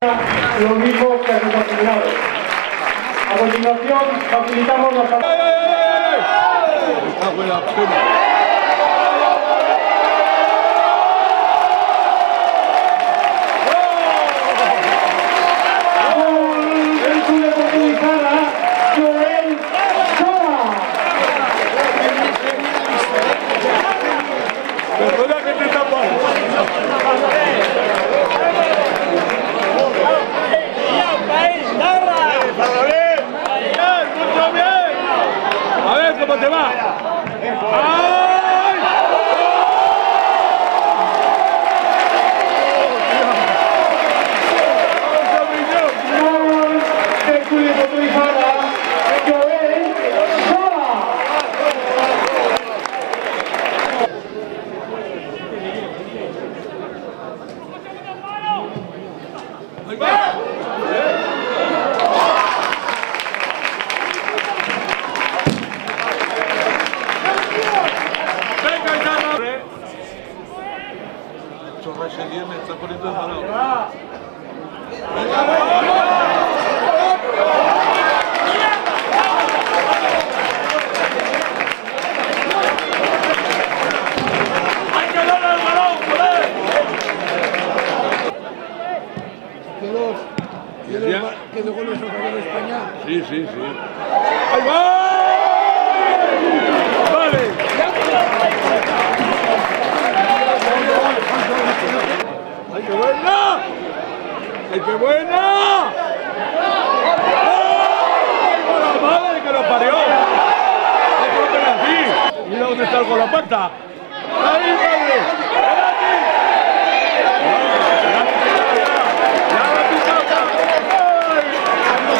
Lo mismo que a sus aficionados. A continuación, facilitamos la palabra. ¿Cómo te va? ¡Ay! Ese 10 me está poniendo enfadado. ¡Hay que darle al balón, joder! ¿Quedó con los jugadores de España? Sí, sí, sí. ¡Ahí va! ¡Vale! ¡Ay, qué buena! ¡Ay, qué buena! ¡Ay, la madre que lo parió! ¡Ay, cómo te así! Mira dónde está el gol la pata. ¡Ahí, madre!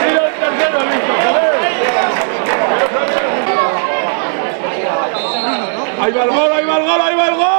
¡Mira el tercero, listo, joder! ¡Ahí va el gol, ahí va el gol, ahí va el gol!